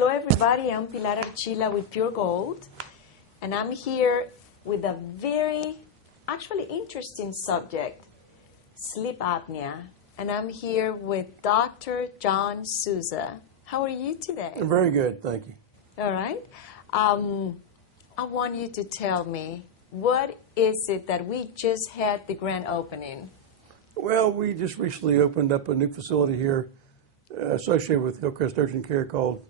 Hello everybody, I'm Pilar Archila with Pure Gold, and I'm here with a very, actually interesting subject, sleep apnea. And I'm here with Dr. John Souza. How are you today? I'm very good, thank you. All right. I want you to tell me, what is it that we just had the grand opening? Well, we just recently opened up a new facility here associated with Hillcrest Urgent Care called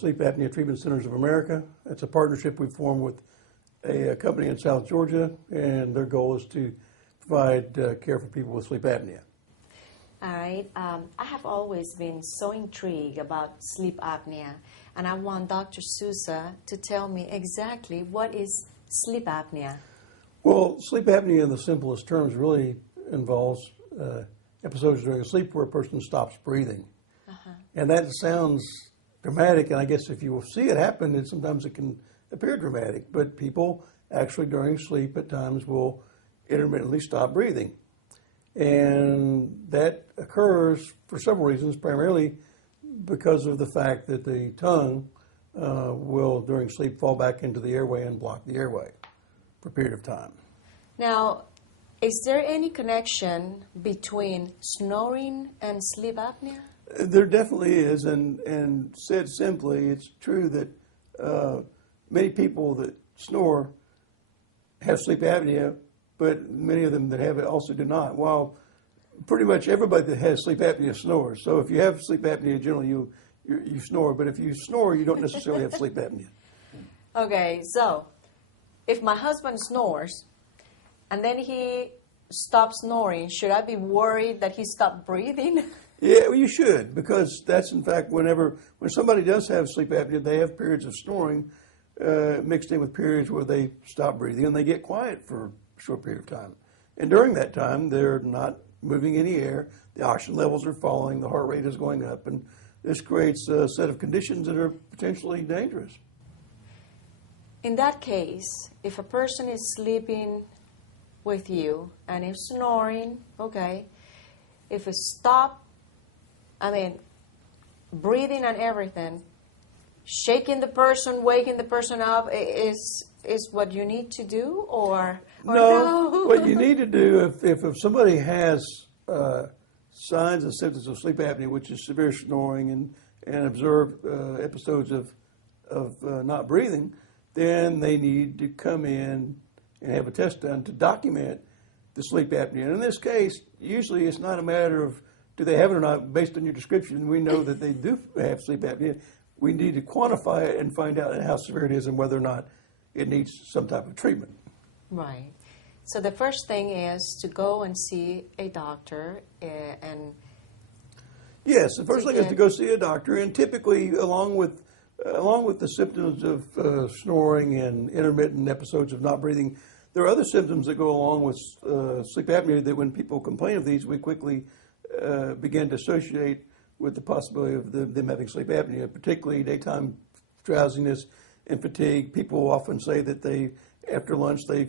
Sleep Apnea Treatment Centers of America. It's a partnership we formed with a company in South Georgia, and their goal is to provide care for people with sleep apnea. All right. I have always been so intrigued about sleep apnea, and I want Dr. Souza to tell me exactly what is sleep apnea. Well, sleep apnea in the simplest terms really involves episodes during sleep where a person stops breathing. And that sounds dramatic, and I guess if you will see it happen, then sometimes it can appear dramatic. But people actually during sleep at times will intermittently stop breathing. And that occurs for several reasons, primarily because of the fact that the tongue will, during sleep, fall back into the airway and block the airway for a period of time. Now, is there any connection between snoring and sleep apnea? There definitely is, and said simply, it's true that many people that snore have sleep apnea, but many of them that have it also do not. While pretty much everybody that has sleep apnea snores. So if you have sleep apnea, generally you snore, but if you snore, you don't necessarily have sleep apnea. Okay, so if my husband snores and then he stops snoring, should I be worried that he stopped breathing? Yeah, well, you should, because that's in fact when somebody does have sleep apnea, they have periods of snoring mixed in with periods where they stop breathing and they get quiet for a short period of time. And during that time, they're not moving any air, the oxygen levels are falling, the heart rate is going up, and this creates a set of conditions that are potentially dangerous. In that case, if a person is sleeping with you and is snoring, okay, if it stops, breathing and everything, shaking the person, waking the person up is what you need to do, or no? What you need to do if somebody has signs and symptoms of sleep apnea, which is severe snoring and observed episodes of not breathing, then they need to come in and have a test done to document the sleep apnea. And in this case, usually it's not a matter of do they have it or not. Based on your description, we know that they do have sleep apnea. We need to quantify it and find out how severe it is and whether or not it needs some type of treatment. Right. So the first thing is to go and see a doctor and... Yes, the first thing is to go see a doctor, and typically along with the symptoms of snoring and intermittent episodes of not breathing, there are other symptoms that go along with sleep apnea that when people complain of these, we quickly begin to associate with the possibility of them having sleep apnea, particularly daytime drowsiness and fatigue. People often say that after lunch they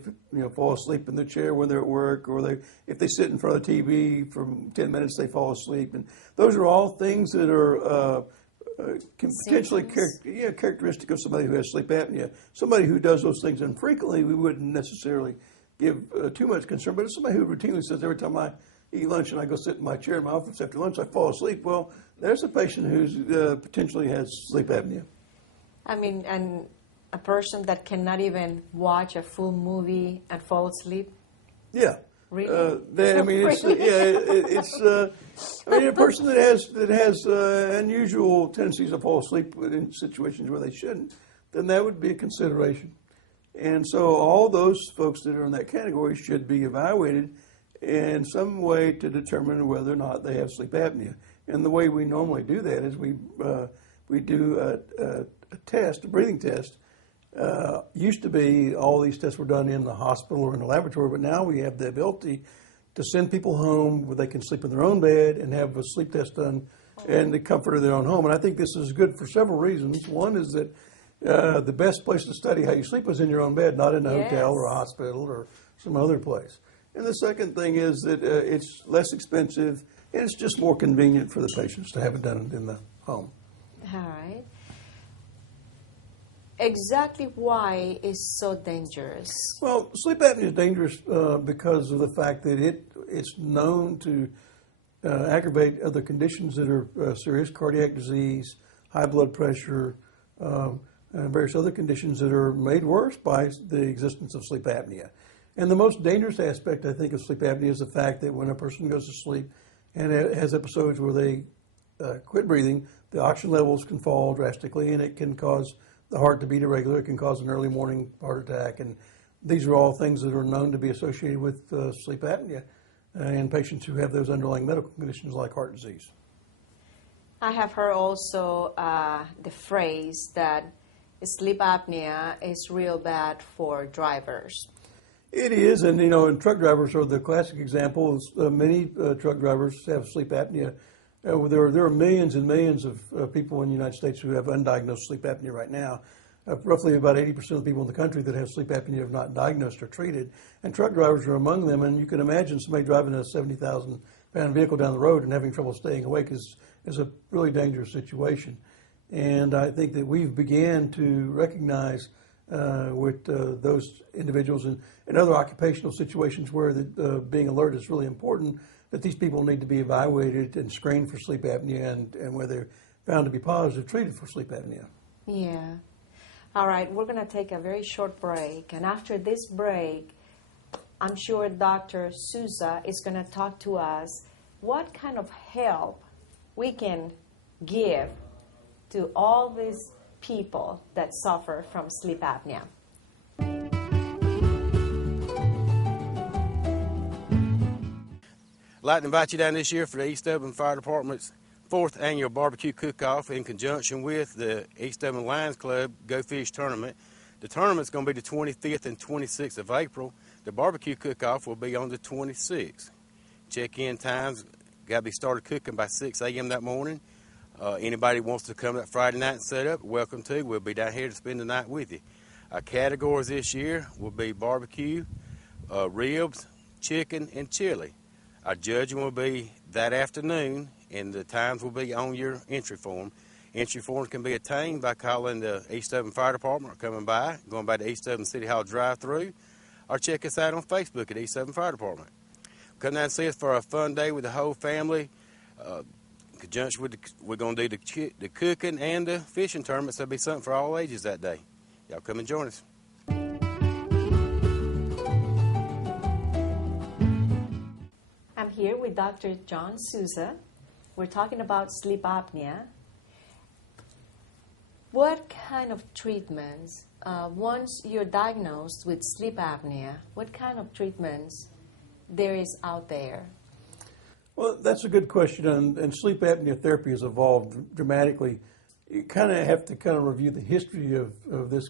fall asleep in the chair when they're at work, or if they sit in front of the TV for 10 minutes they fall asleep. And those are all things that are can potentially characteristic of somebody who has sleep apnea. Somebody who does those things infrequently, we wouldn't necessarily give too much concern. But if somebody who routinely says every time I eat lunch and I go sit in my chair in my office after lunch, I fall asleep, well, there's a patient who potentially has sleep apnea. And a person that cannot even watch a full movie and fall asleep? Yeah. Really? A person that has unusual tendencies to fall asleep in situations where they shouldn't, then that would be a consideration. And so all those folks that are in that category should be evaluated in some way to determine whether or not they have sleep apnea. And the way we normally do that is we do a test, a breathing test. Used to be all these tests were done in the hospital or in the laboratory, but now we have the ability to send people home where they can sleep in their own bed and have a sleep test done in the comfort of their own home. And I think this is good for several reasons. One is that the best place to study how you sleep is in your own bed, not in a hotel or a hospital or some other place. And the second thing is that it's less expensive and it's just more convenient for the patients to have it done in the home. All right. exactly why is so dangerous? Well, sleep apnea is dangerous because of the fact that it's known to aggravate other conditions that are serious: cardiac disease, high blood pressure, and various other conditions that are made worse by the existence of sleep apnea. And the most dangerous aspect, I think, of sleep apnea is the fact that when a person goes to sleep and has episodes where they quit breathing, the oxygen levels can fall drastically, and it can cause the heart to beat irregular. It can cause an early morning heart attack, and these are all things that are known to be associated with sleep apnea in patients who have those underlying medical conditions like heart disease. I have heard also the phrase that sleep apnea is real bad for drivers. It is, and truck drivers are the classic examples. Many truck drivers have sleep apnea. There are millions and millions of people in the United States who have undiagnosed sleep apnea right now. Roughly about 80% of the people in the country that have sleep apnea have not diagnosed or treated, and truck drivers are among them. And you can imagine somebody driving a 70,000-pound vehicle down the road and having trouble staying awake is a really dangerous situation. And I think that we've began to recognize with those individuals and other occupational situations where being alert is really important, that these people need to be evaluated and screened for sleep apnea, and where they're found to be positive, treated for sleep apnea. Yeah. All right, we're going to take a very short break. And after this break, I'm sure Dr. Souza is going to talk to us what kind of help we can give to all these people that suffer from sleep apnea. I'd like to invite you down this year for the East Dublin Fire Department's 4th annual barbecue cook-off in conjunction with the East Dublin Lions Club Go Fish Tournament. The tournament's going to be the 25th and 26th of April. The barbecue cook-off will be on the 26th. Check-in times got to be started cooking by 6 a.m. that morning. Anybody wants to come that Friday night and set up, welcome to. We'll be down here to spend the night with you. Our categories this year will be barbecue, ribs, chicken, and chili. Our judging will be that afternoon, and the times will be on your entry form. Entry forms can be obtained by calling the East Dublin Fire Department or going by the East Dublin City Hall drive-thru, or check us out on Facebook at East Dublin Fire Department. Come down and see us for a fun day with the whole family. In conjunction with we're going to do the cooking and the fishing tournaments. There'll be something for all ages that day. Y'all come and join us. I'm here with Dr. John Souza. We're talking about sleep apnea. What kind of treatments, once you're diagnosed with sleep apnea, what kind of treatments there is out there? Well, that's a good question, and sleep apnea therapy has evolved dramatically. You kind of have to review the history of this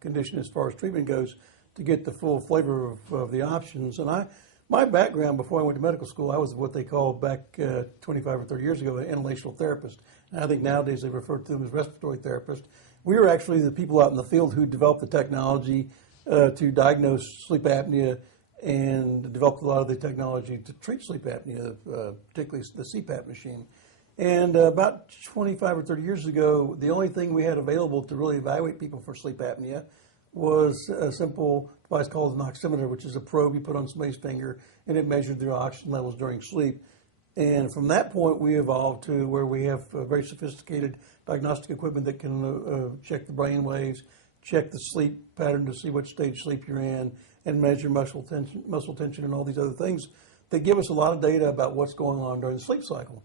condition as far as treatment goes to get the full flavor of the options. And my background before I went to medical school, I was what they called back 25 or 30 years ago an inhalational therapist. And I think nowadays they refer to them as respiratory therapists. We were actually the people out in the field who developed the technology to diagnose sleep apnea and developed a lot of the technology to treat sleep apnea, particularly the CPAP machine. And about 25 or 30 years ago, the only thing we had available to really evaluate people for sleep apnea was a simple device called an oximeter, which is a probe you put on somebody's finger, and it measured their oxygen levels during sleep. And from that point, we evolved to where we have very sophisticated diagnostic equipment that can check the brain waves, check the sleep pattern to see what stage of sleep you're in, and measure muscle tension and all these other things that give us a lot of data about what's going on during the sleep cycle.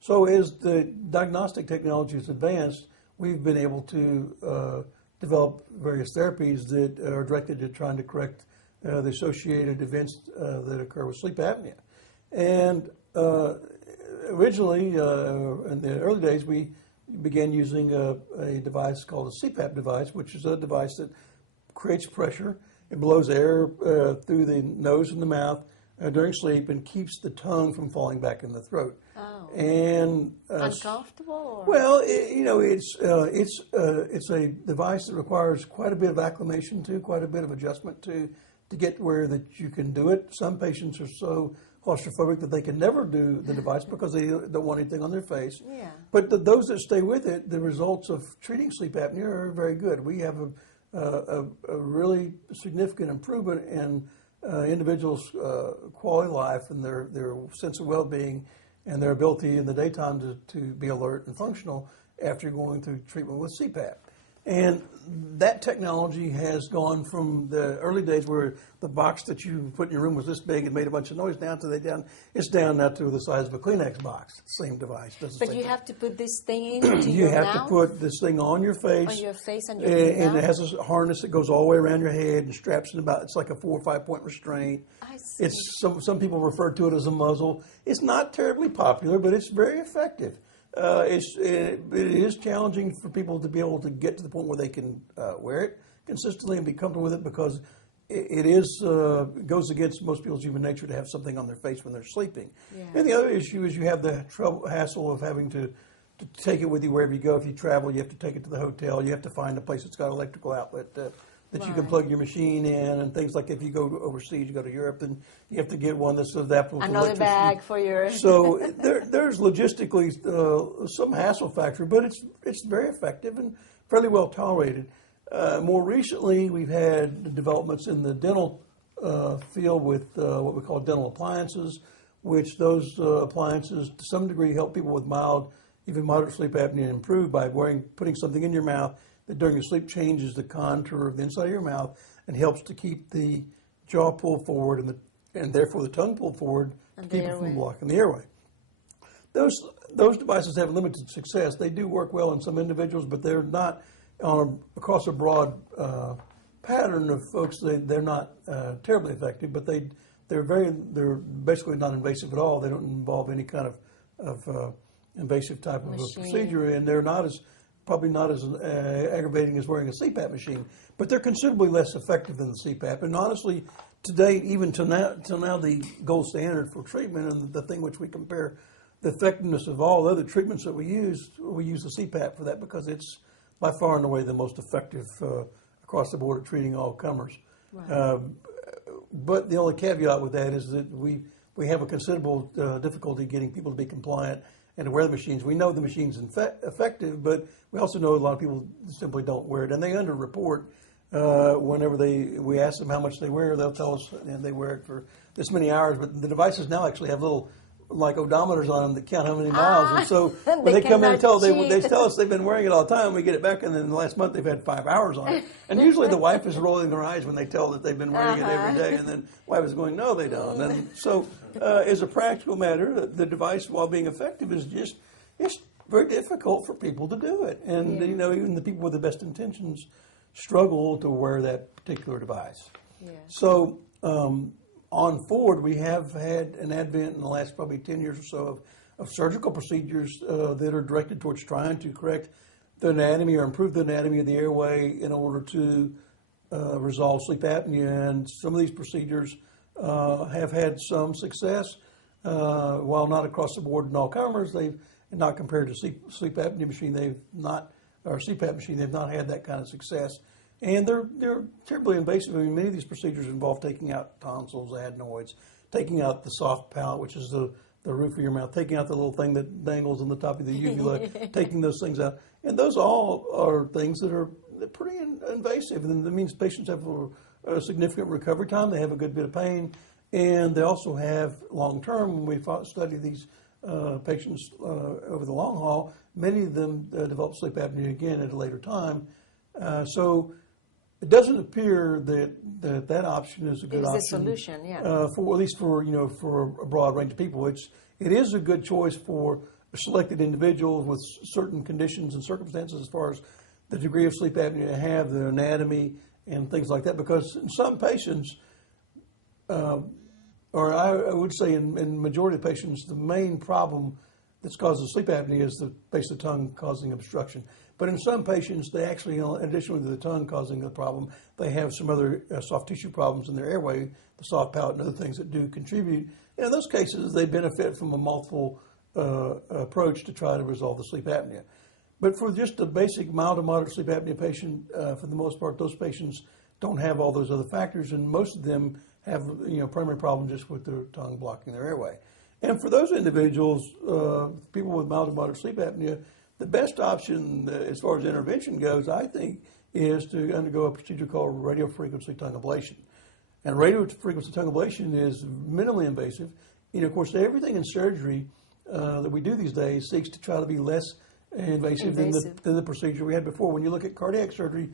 So as the diagnostic technology has advanced, we've been able to develop various therapies that are directed at trying to correct the associated events that occur with sleep apnea. And originally, in the early days, we began using a device called a CPAP device, which is a device that creates pressure. It blows air through the nose and the mouth during sleep and keeps the tongue from falling back in the throat. Oh. And uncomfortable? Or? Well, it's a device that requires quite a bit of acclimation to, quite a bit of adjustment to get where that you can do it. Some patients are so claustrophobic that they can never do the device because they don't want anything on their face. Yeah. But those that stay with it, the results of treating sleep apnea are very good. We have a really significant improvement in individuals' quality of life and their sense of well-being and their ability in the daytime to be alert and functional after going through treatment with CPAP. And that technology has gone from the early days where the box that you put in your room was this big and made a bunch of noise it's down now to the size of a Kleenex box. Same device. But you have to put this thing into you your have mouth? to put this thing on your face. On your face and your and mouth? it has a harness that goes all the way around your head and straps it about. It's like a 4 or 5 point restraint. I see. It's some people refer to it as a muzzle. It's not terribly popular, but it's very effective. It is challenging for people to be able to get to the point where they can wear it consistently and be comfortable with it because it goes against most people's human nature to have something on their face when they're sleeping. Yeah. And the other issue is you have the hassle of having to take it with you wherever you go. If you travel, you have to take it to the hotel. You have to find a place that's got an electrical outlet that you can plug your machine in, and things like if you go overseas, you go to Europe, then you have to get one that's adaptable to another electricity. bag for your... So there's logistically some hassle factor, but it's very effective and fairly well tolerated. More recently, we've had developments in the dental field with what we call dental appliances, which those appliances to some degree help people with mild, even moderate sleep apnea improve by putting something in your mouth that during your sleep changes the contour of the inside of your mouth and helps to keep the jaw pulled forward and therefore the tongue pulled forward to keep it from blocking the airway. Those devices have limited success. They do work well in some individuals, but they're not across a broad pattern of folks. They're not terribly effective, but they're basically not invasive at all. They don't involve any kind of invasive type of a procedure, and they're probably not as aggravating as wearing a CPAP machine, but they're considerably less effective than the CPAP. And honestly, to date, even till now, the gold standard for treatment and the thing which we compare the effectiveness of all other treatments that we use the CPAP for that because it's by far and away the most effective across the board at treating all comers. Right. But the only caveat with that is that we have a considerable difficulty getting people to be compliant and to wear the machines. We know the machine's effective, but we also know a lot of people simply don't wear it, and they underreport. Whenever we ask them how much they wear, they'll tell us and they wear it for this many hours. But the devices now actually have little like odometers on them that count how many miles. And so when they come in and they tell us they've been wearing it all the time, we get it back, and then in the last month they've had 5 hours on it. And usually the wife is rolling her eyes when they tell that they've been wearing it every day, and then the wife is going, no, they don't. And so as a practical matter, the device, while being effective, is it's very difficult for people to do it. And even the people with the best intentions struggle to wear that particular device. Yeah. So on forward, we have had an advent in the last probably 10 years or so of surgical procedures that are directed towards trying to correct the anatomy or improve the anatomy of the airway in order to resolve sleep apnea. And some of these procedures have had some success. While not across the board in all comers, they've not compared to sleep apnea machine, CPAP machine, they've not had that kind of success. And they're terribly invasive. I mean, many of these procedures involve taking out tonsils, adenoids, taking out the soft palate, which is the roof of your mouth, taking out the little thing that dangles on the top of the uvula, taking those things out. And those all are things that are pretty invasive. And that means patients have a significant recovery time. They have a good bit of pain. And they also have long-term, when we study these patients over the long haul, many of them develop sleep apnea again at a later time. So it doesn't appear that option is a good option. It's a solution, yeah. For at least for a broad range of people. It is a good choice for selected individuals with certain conditions and circumstances as far as the degree of sleep apnea they have, their anatomy, and things like that. Because in some patients, or I would say in the majority of patients, the main problem that's causing sleep apnea is the base of the tongue causing obstruction. But in some patients, they actually, in addition to the tongue causing the problem, they have some other soft tissue problems in their airway, the soft palate and other things that do contribute. And in those cases, they benefit from a multiple approach to try to resolve the sleep apnea. But for just a basic mild to moderate sleep apnea patient, for the most part, those patients don't have all those other factors, and most of them have primary problems just with their tongue blocking their airway. And for those individuals, people with mild to moderate sleep apnea, the best option as far as intervention goes, I think, is to undergo a procedure called radiofrequency tongue ablation. And radiofrequency tongue ablation is minimally invasive. Of course, everything in surgery that we do these days seeks to try to be less invasive. Than the procedure we had before. When you look at cardiac surgery,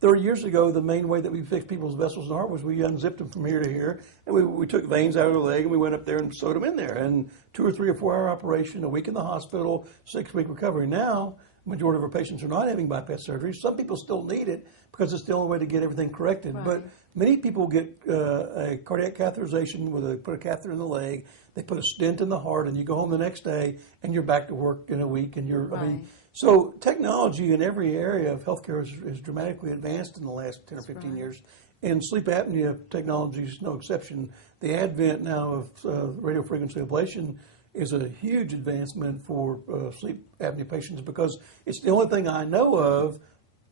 30 years ago, the main way that we fixed people's vessels in the heart was we unzipped them from here to here, and we took veins out of the leg, and we went up there and sewed them in there. And 2 or 3 or 4 hour operation, a week in the hospital, 6-week recovery. Now, the majority of our patients are not having bypass surgery. Some people still need it because it's the only way to get everything corrected. Right. But many people get a cardiac catheterization where they put a catheter in the leg, they put a stent in the heart, and you go home the next day, and you're back to work in a week, and so technology in every area of healthcare has dramatically advanced in the last 10 or 15 years, and sleep apnea technology is no exception. The advent now of radiofrequency ablation is a huge advancement for sleep apnea patients because it's the only thing I know of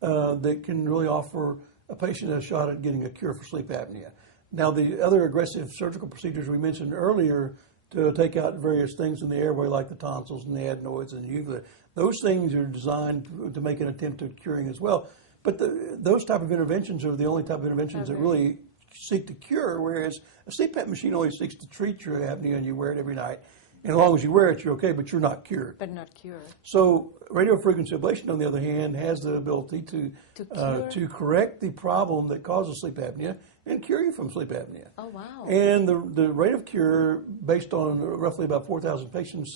that can really offer a patient a shot at getting a cure for sleep apnea. Now, the other aggressive surgical procedures we mentioned earlier to take out various things in the airway like the tonsils and the adenoids and the uvula, those things are designed to make an attempt at curing as well. But those type of interventions are the only type of interventions that really seek to cure, whereas a CPAP machine only seeks to treat your apnea and you wear it every night. And as long as you wear it, you're okay, but you're not cured. But not cured. So radiofrequency ablation, on the other hand, has the ability to correct the problem that causes sleep apnea and cure you from sleep apnea. Oh, wow. And the rate of cure, based on roughly about 4,000 patients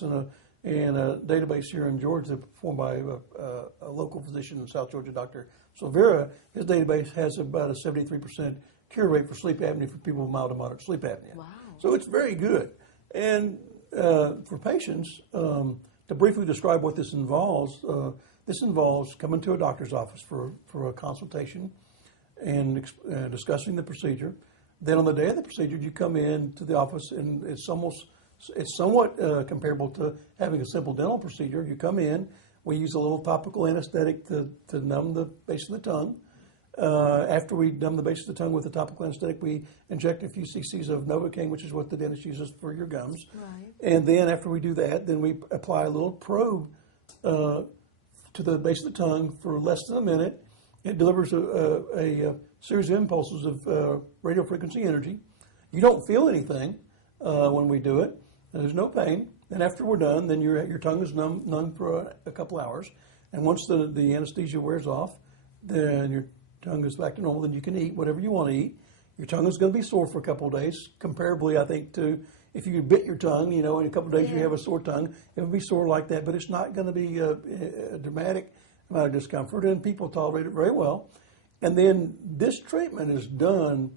in a database here in Georgia performed by a local physician in South Georgia, Dr. Silvera, his database has about a 73% cure rate for sleep apnea for people with mild to moderate sleep apnea. Wow. So it's very good. And for patients, to briefly describe what this involves coming to a doctor's office for a consultation and discussing the procedure. Then on the day of the procedure, you come in to the office, and it's somewhat comparable to having a simple dental procedure. You come in, we use a little topical anesthetic to numb the base of the tongue. After we numb the base of the tongue with the topical anesthetic, we inject a few cc's of Novocaine, which is what the dentist uses for your gums. Right. And then after we do that, then we apply a little probe to the base of the tongue for less than a minute. It delivers a series of impulses of radiofrequency energy. You don't feel anything when we do it. There's no pain. And after we're done, then your tongue is numb for a couple hours. And once the anesthesia wears off, then your tongue is back to normal. Then you can eat whatever you want to eat. Your tongue is going to be sore for a couple of days, comparably, I think, to if you bit your tongue, in a couple of days you have a sore tongue. It would be sore like that, but it's not going to be a dramatic amount of discomfort, and people tolerate it very well. And then this treatment is done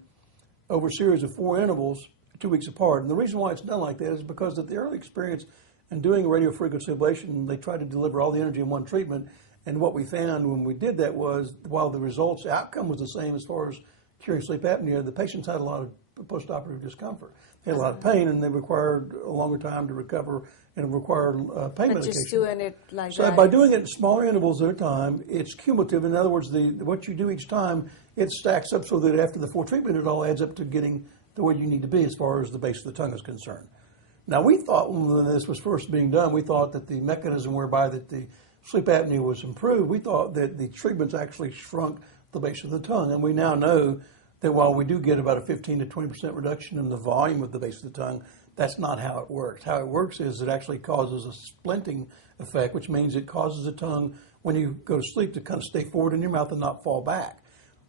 over a series of 4 intervals, 2 weeks apart. And the reason why it's done like that is because of the early experience in doing radiofrequency ablation, they tried to deliver all the energy in one treatment. And what we found when we did that was, while the outcome was the same as far as curing sleep apnea, the patients had a lot of postoperative discomfort. They had a lot of pain, and they required a longer time to recover, and it required pain medication. Just doing it like that. So by doing it in smaller intervals at a time, it's cumulative. In other words, what you do each time, it stacks up so that after the 4 treatment, it all adds up to getting to where you need to be as far as the base of the tongue is concerned. Now, we thought when this was first being done, we thought that the mechanism whereby that the sleep apnea was improved, we thought that the treatments actually shrunk the base of the tongue. And we now know that while we do get about a 15 to 20% reduction in the volume of the base of the tongue, that's not how it works. How it works is it actually causes a splinting effect, which means it causes the tongue, when you go to sleep, to kind of stay forward in your mouth and not fall back.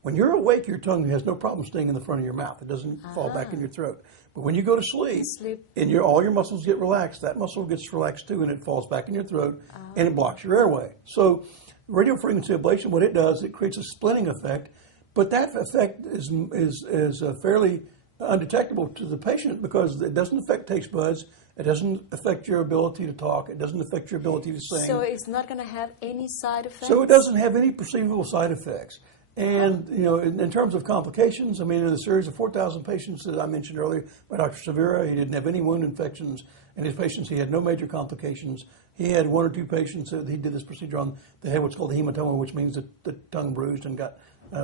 When you're awake, your tongue has no problem staying in the front of your mouth. It doesn't fall back in your throat. But when you go to sleep and all your muscles get relaxed, that muscle gets relaxed too, and it falls back in your throat, and it blocks your airway. So radiofrequency ablation, what it does, it creates a splinting effect, but that effect is fairly undetectable to the patient because it doesn't affect taste buds, it doesn't affect your ability to talk, it doesn't affect your ability to sing. So it's not going to have any side effects? So it doesn't have any perceivable side effects. And, in terms of complications, in the series of 4,000 patients that I mentioned earlier by Dr. Silvera, he didn't have any wound infections. In his patients, he had no major complications. He had 1 or 2 patients that he did this procedure on that had what's called a hematoma, which means that the tongue bruised and got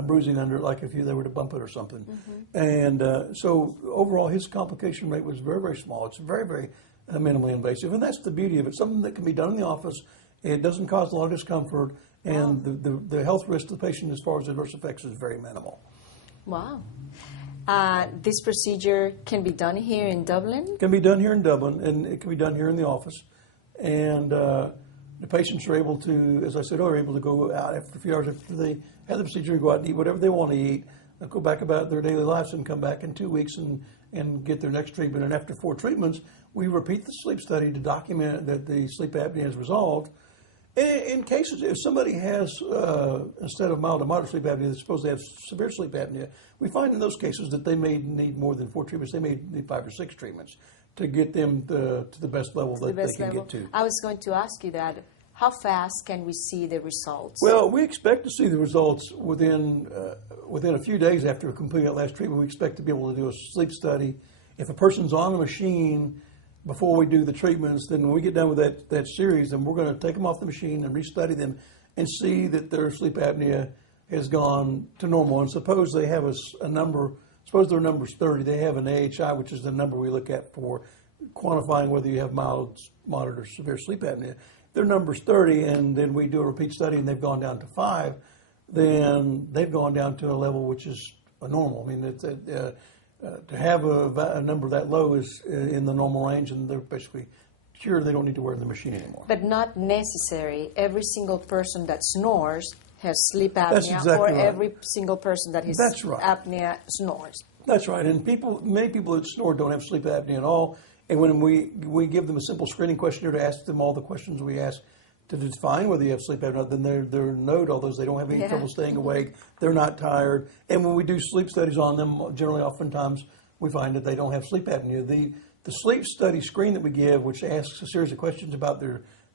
bruising under it, like if they were to bump it or something. And so overall, his complication rate was very, very small. It's very, very minimally invasive, and that's the beauty of it. Something that can be done in the office. It doesn't cause a lot of discomfort, and the health risk to the patient as far as adverse effects is very minimal. Wow. This procedure can be done here in Dublin? It can be done here in Dublin, and it can be done here in the office. And the patients are able to, as I said, are able to go out after a few hours after they have the procedure and go out and eat whatever they want to eat, go back about their daily lives, and come back in 2 weeks and get their next treatment. And after 4 treatments, we repeat the sleep study to document that the sleep apnea is resolved. In cases, if somebody has, instead of mild to moderate sleep apnea, they're supposed to have severe sleep apnea, we find in those cases that they may need more than 4 treatments. They may need 5 or 6 treatments to get them to the best level that they can get to. I was going to ask you that. How fast can we see the results? Well, we expect to see the results within a few days after completing that last treatment. We expect to be able to do a sleep study. If a person's on a machine before we do the treatments, then when we get done with that series, then we're going to take them off the machine and restudy them and see that their sleep apnea has gone to normal. And suppose they have a number, suppose their number's 30, they have an AHI, which is the number we look at for quantifying whether you have mild, moderate, or severe sleep apnea. Their number's 30, and then we do a repeat study and they've gone down to 5, then they've gone down to a level which is a normal. I mean, to have a number that low is in the normal range, and they're basically cured. They don't need to wear the machine anymore. But not necessary. Every single person that snores has sleep apnea, That's exactly right. Every single person that has That's right. apnea snores. That's right. And many people that snore don't have sleep apnea at all. And when we give them a simple screening questionnaire to ask them all the questions we ask to define whether you have sleep apnea, then they're note all those. They don't have any trouble staying awake. They're not tired. And when we do sleep studies on them, generally, oftentimes, we find that they don't have sleep apnea. The sleep study screen that we give, which asks a series of questions about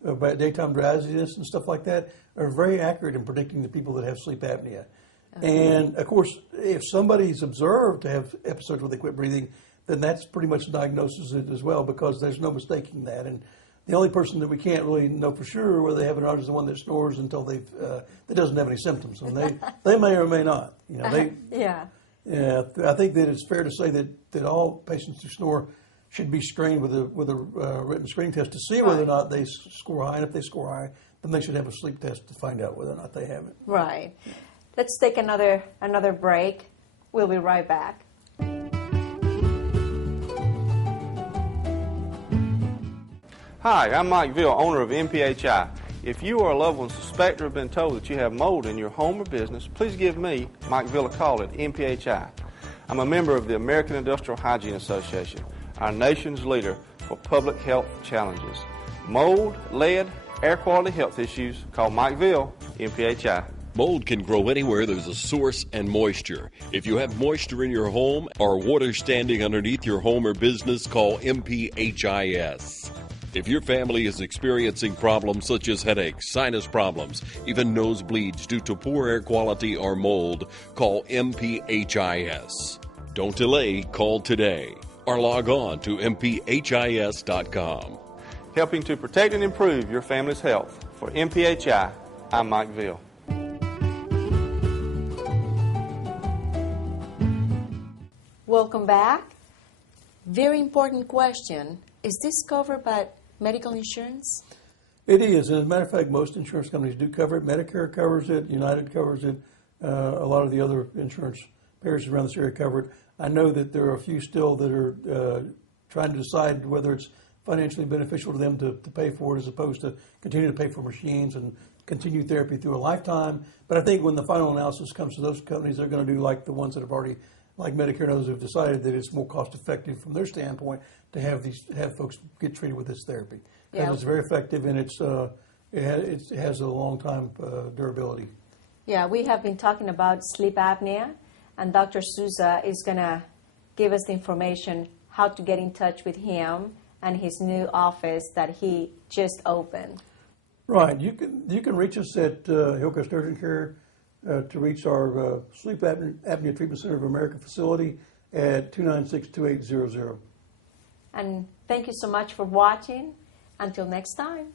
about daytime drowsiness and stuff like that, are very accurate in predicting the people that have sleep apnea. Okay. And, of course, if somebody's observed to have episodes where they quit breathing, then that's pretty much diagnoses it as well, because there's no mistaking that. And the only person that we can't really know for sure whether they have an allergy is the one that snores until that doesn't have any symptoms. And they may or may not. You know, Yeah, I think that it's fair to say that all patients who snore should be screened with a written screening test to see whether or not they score high. And if they score high, then they should have a sleep test to find out whether or not they have it. right. Let's take another break. We'll be right back. Hi, I'm Mike Ville, owner of MPHI. If you or a loved one suspect or have been told that you have mold in your home or business, please give me, Mike Ville, a call at MPHI. I'm a member of the American Industrial Hygiene Association, our nation's leader for public health challenges. Mold, lead, air quality health issues, call Mike Ville, MPHI. Mold can grow anywhere there's a source and moisture. If you have moisture in your home or water standing underneath your home or business, call MPHIS. If your family is experiencing problems such as headaches, sinus problems, even nosebleeds due to poor air quality or mold, call MPHIS. Don't delay, call today or log on to MPHIS.com. Helping to protect and improve your family's health. For MPHI, I'm Mike Ville. Welcome back. Very important question. Is this covered by medical insurance? It is. And as a matter of fact, most insurance companies do cover it. Medicare covers it. United covers it. A lot of the other insurance payers around this area cover it. I know that there are a few still that are trying to decide whether it's financially beneficial to them to pay for it as opposed to continue to pay for machines and continue therapy through a lifetime. But I think when the final analysis comes to those companies, they're going to do like the ones that have already, like Medicare and others, have decided that it's more cost effective from their standpoint to have folks get treated with this therapy. Because it's very effective and it has a long time durability. Yeah, we have been talking about sleep apnea, and Dr. Souza is going to give us the information how to get in touch with him and his new office that he just opened. Right. You can reach us at Hillcrest Urgent Care to reach our Sleep Apnea Treatment Center of America facility at 296-2800. And thank you so much for watching. Until next time.